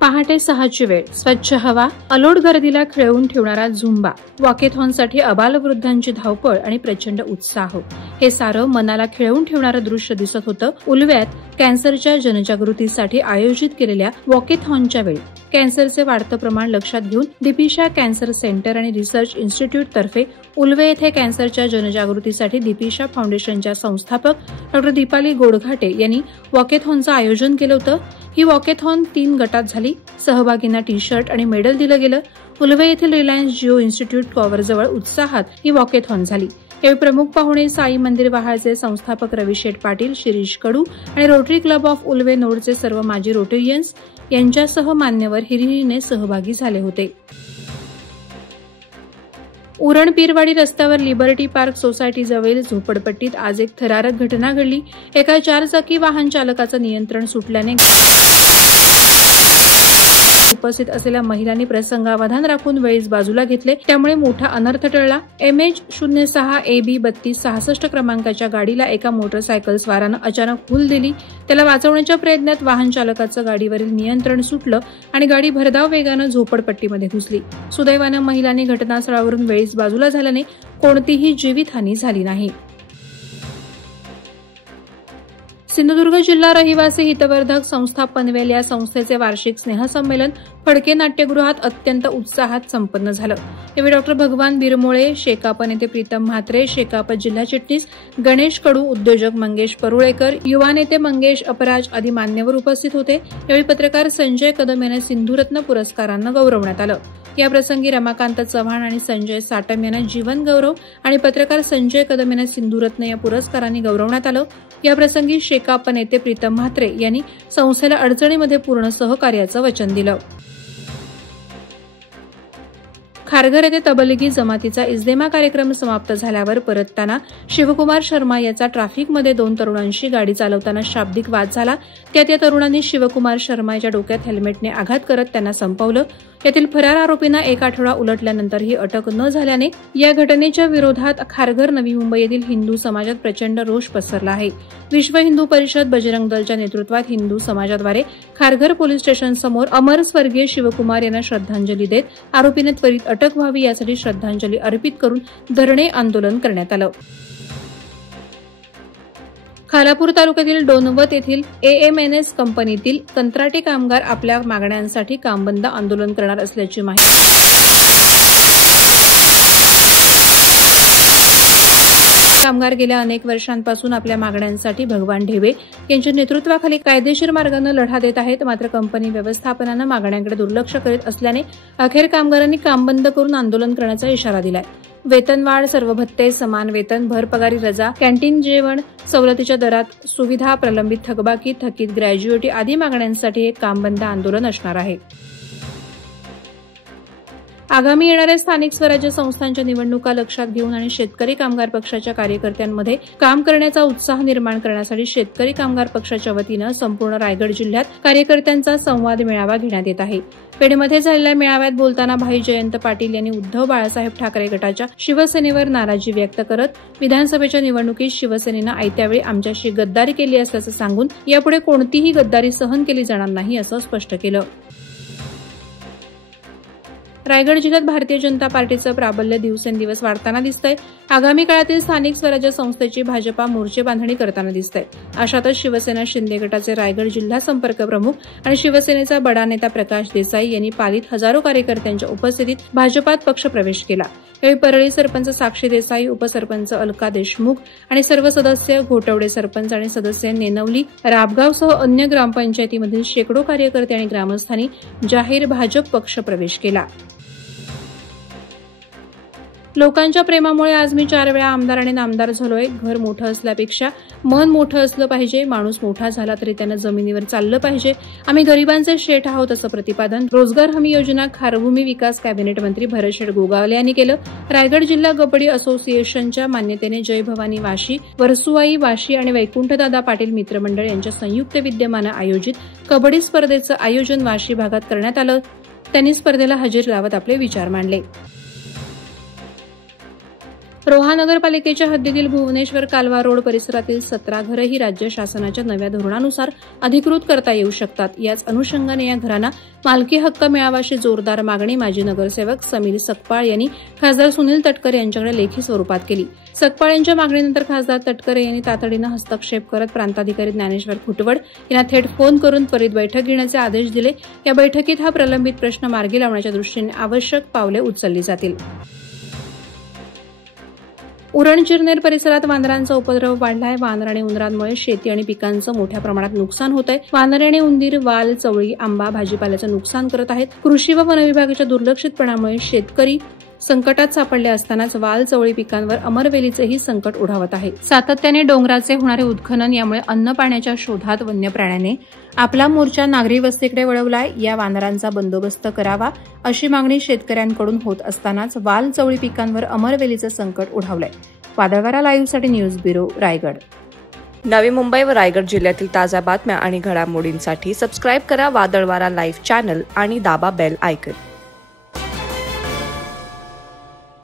पहाटे 6ची वेळ, स्वच्छ हवा, अलोट गर्दीला खिळवून ठेवणारा झुंबा, वॉकेथॉनसाठी अबालवृद्धांची धावपळ आणि प्रचंड उत्साह, हे सारं मनाला खिळवून ठेवणारं दृश्य दिसत होतं उलव्यात कॅन्सरच्या जनजागृतीसाठी आयोजित केलेल्या वॉकेथॉनच्या वेळी. कॅन्सरचे वाढतं प्रमाण लक्षात घेऊन दीपिशा कॅन्सर सेंटर आणि रिसर्च इन्स्टिट्यूट तर्फे उलवे येथे कॅन्सरच्या जनजागृतीसाठी दीपिशा फाउंडेशनच्या संस्थापक डॉ. दीपाली गोडघाटे यांनी वॉकेथॉनचं आयोजन केलं होतं. ही वॉकेथॉन 3 गटात झाली. सहभागींना टी-शर्ट आणि मेडल दिलं गेलं. उलवे येथील रिलायन्स जिओ इन्स्टिट्यूट टॉवरजवळ उत्साहात ही वॉकेथॉन झाली. यावेळी प्रमुख पाहुणे साई मंदिर वहाळचे संस्थापक रविशेठ पाटील, शिरीष कडू आणि रोटरी क्लब ऑफ उलवे नोडचे सर्व माजी रोटेरियन्स यांच्यासह मान्यवर हिरिरीने सहभागी झाले होते. उरण पीरवाडी रस्त्यावर लिबर्टी पार्क सोसायटीजवळील झोपडपट्टीत आज एक थरारक घटना घडली. एका 4चाकी वाहन चालकाचं नियंत्रण सुटल्याने उपस्थित असलेल्या महिलांनी प्रसंगावधान राखून वेळीच बाजूला घेतले. त्यामुळे मोठा अनर्थ टळला. MH06AB 3266 क्रमांकाच्या गाडीला एका मोटरसायकल स्वारानं अचानक हूल दिली. त्याला वाचवण्याच्या प्रयत्नात वाहन चालकाचं गाडीवरील नियंत्रण सुटलं आणि गाडी भरधाव वेगानं झोपडपट्टीमध्ये घुसली. सुदैवानं महिलांनी घटनास्थळावरून वेळीच बाजूला झाल्याने कोणतीही जीवितहानी झाली नाही. सिंधुदुर्ग जिल्हा रहिवासी हितवर्धक संस्था पनवेल या संस्थेचे वार्षिक स्नेहसंमेलन फडके नाट्यगृहात अत्यंत उत्साहात संपन्न झालं. यावेळी डॉ. भगवान बिरमोळे, शेकाप नेते प्रीतम म्हात्रे, शेकाप जिल्हा चिटणीस गणेश कडू, उद्योजक मंगेश परुळेकर, युवा नेते मंगेश अपराज आदी मान्यवर उपस्थित होते. यावेळी पत्रकार संजय कदम यांना सिंधुरत्न पुरस्कारानं गौरवण्यात आलं. याप्रसंगी रमाकांत चव्हाण आणि संजय साटम यांना जीवन गौरव आणि पत्रकार संजय कदम यांना सिंधुरत्न या पुरस्कारांनी गौरवण्यात आलं. याप्रसंगी शेकाप नेते प्रीतम म्हात्रे यांनी संस्थेला अडचणीमध्ये पूर्ण सहकार्याचं वचन दिलं. खारघर येथे तबलिगी जमातीचा इज्तेमा कार्यक्रम समाप्त झाल्यावर परतताना शिवकुमार शर्मा याचा ट्रॅफिकमध्ये 2 तरुणांशी गाडी चालवताना शाब्दिक वाद झाला. त्यात या तरुणांनी शिवकुमार शर्मा याच्या डोक्यात हेल्मेटने आघात करत त्यांना संपवलं. यातील फरार आरोपींना 1 आठवडा उलटल्यानंतरही अटक न झाल्याने या घटनेच्या विरोधात खारघर, नवी मुंबई येथील हिंदू समाजात प्रचंड रोष पसरला आहे. विश्व हिंदू परिषद बजरंग दलच्या नेतृत्वात हिंदू समाजाद्वारे खारघर पोलीस स्टेशनसमोर अमर स्वर्गीय शिवकुमार यांना श्रद्धांजली देत आरोपींना त्वरित अटक व्हावी यासाठी श्रद्धांजली अर्पित करून धरणे आंदोलन करण्यात आलं. खालापूर तालुक्यातील डोनवत येथील AMNS कंपनीतील कंत्राटी कामगार आपल्या मागण्यांसाठी कामबंद आंदोलन करणार असल्याची माहिती कामगार गेल्या अनेक वर्षांपासून आपल्या मागण्यांसाठी भगवान ढेबे यांच्या नेतृत्वाखाली कायदेशीर मार्गाने लढा देत आहेत. मात्र कंपनी व्यवस्थापनानं मागण्यांकडे दुर्लक्ष करीत असल्याने अखेर कामगारांनी काम बंद करून आंदोलन करण्याचा इशारा दिलाय. वेतनवाढ, सर्व भत्ते, समान वेतन, भरपगारी रजा, कॅन्टीन जेवण, सवलतीच्या दरात सुविधा, प्रलंबित थकबाकी, थकीत ग्रॅज्युएटी आदी मागण्यांसाठी हे कामबंद आंदोलन असणार आहे. आगामी येणाऱ्या स्थानिक स्वराज्य संस्थांच्या निवडणुका लक्षात घेऊन आणि शेतकरी कामगार पक्षाच्या कार्यकर्त्यांमध्ये काम करण्याचा उत्साह निर्माण करण्यासाठी शेतकरी कामगार पक्षाच्या वतीनं संपूर्ण रायगड जिल्ह्यात कार्यकर्त्यांचा संवाद मेळावा घेण्यात येत आहे. पेठमध्ये झालेल्या मेळाव्यात बोलताना भाई जयंत पाटील यांनी उद्धव बाळासाहेब ठाकरे गटाच्या शिवसेनेवर नाराजी व्यक्त करत विधानसभेच्या निवडणुकीत शिवसेनेनं आयत्यावेळी आमच्याशी गद्दारी केली असल्याचं सांगून यापुढे कोणतीही गद्दारी सहन केली जाणार नाही असं स्पष्ट केलं. रायगड जिल्ह्यात भारतीय जनता पार्टीचं प्राबल्य दिवसेंदिवस वाढताना दिसतंय. आगामी काळातील स्थानिक स्वराज्य संस्थेची भाजपा मोर्चे बांधणी करताना दिसतंय. अशातच शिवसेना शिंदे गटाचे रायगड जिल्हा संपर्क प्रमुख आणि शिवसेनेचा बडा नेता प्रकाश देसाई यांनी पालीत हजारो कार्यकर्त्यांच्या उपस्थितीत भाजपात पक्षप्रवेश केला. यावेळी परळी सरपंच साक्षी देसाई, उपसरपंच अलका देशमुख आणि सर्व सदस्य, घोटवडे सरपंच आणि सदस्य, नेनवली, राबगावसह अन्य ग्रामपंचायतीमधील शेकडो कार्यकर्ते आणि ग्रामस्थांनी जाहीर भाजप पक्षप्रवेश केला. लोकांच्या प्रेमामुळे आज मी 4 वेळा आमदार आणि नामदार झालोय. घर मोठं असल्यापेक्षा मन मोठं असलं पाहिजे. माणूस मोठा झाला तरी त्यानं जमिनीवर चाललं पाहिजे. आम्ही गरिबांचे शेठ आहोत असं प्रतिपादन रोजगार हमी योजना खारभूमी विकास कॅबिनेट मंत्री भरतशेठ गोगावले यांनी केलं. रायगड जिल्हा कबड्डी असोसिएशनच्या मान्यतेने जय भवानी वाशी, वरसुवाई वाशी आणि वैकुंठदादा पाटील मित्रमंडळ यांच्या संयुक्त विद्यमानं आयोजित कबड्डी स्पर्धेचं आयोजन वाशी भागात करण्यात आलं. त्यांनी स्पर्धेला हजेरी लावत आपले विचार मांडले. रोहा नगरपालिकेच्या हद्दीतील भुवनेश्वर कालवा रोड परिसरातील 17 घरं ही राज्य शासनाच्या नव्या धोरणानुसार अधिकृत करता येऊ शकतात. याच अनुषंगाने या घरांना मालकी हक्क मिळावा अशी जोरदार मागणी माजी नगरसेवक समीर सकपाळ यांनी खासदार सुनील तटकरे यांच्याकडे लेखी स्वरूपात केली. सकपाळ यांच्या मागणीनंतर खासदार तटकरे यांनी तातडीनं हस्तक्षेप करत प्रांताधिकारी ज्ञानेश्वर खुटवड यांना थेट फोन करून त्वरित बैठक घेण्याचे आदेश दिले. या बैठकीत हा प्रलंबित प्रश्न मार्गी लावण्याच्या दृष्टीने आवश्यक पावले उचलली जातील. उरण चिरनेर परिसरात वानरांचा उपद्रव वाढलाय. वानर आणि उंदरांमुळे शेती आणि पिकांचं मोठ्या प्रमाणात नुकसान होत आहे. वानरे आणि उंदीर वाल, चवळी, आंबा, भाजीपाल्याचं नुकसान करत आहेत. कृषी व वन विभागाच्या दुर्लक्षितपणामुळे शेतकरी संकटात सापडले असतानाच वाल, चवळी पिकांवर अमरवेलीचेही संकट ओढावत आहे. सातत्याने डोंगराचे होणारे उत्खनन यामुळे अन्न पाण्याच्या शोधात वन्य प्राण्याने आपला मोर्चा नागरी वस्तीकडे वळवलाय. या वानरांचा बंदोबस्त करावा अशी मागणी शेतकऱ्यांकडून होत असतानाच वाल, चवळी पिकांवर अमरवेलीचं संकट ओढावलंय. वादळवारा लाईव्हसाठी न्यूज ब्युरो, रायगड. नवी मुंबई व रायगड जिल्ह्यातील ताज्या बातम्या आणि घडामोडींसाठी सबस्क्राईब करा वादळवारा लाईव्ह चॅनल आणि दाबा बेल आयकॉन.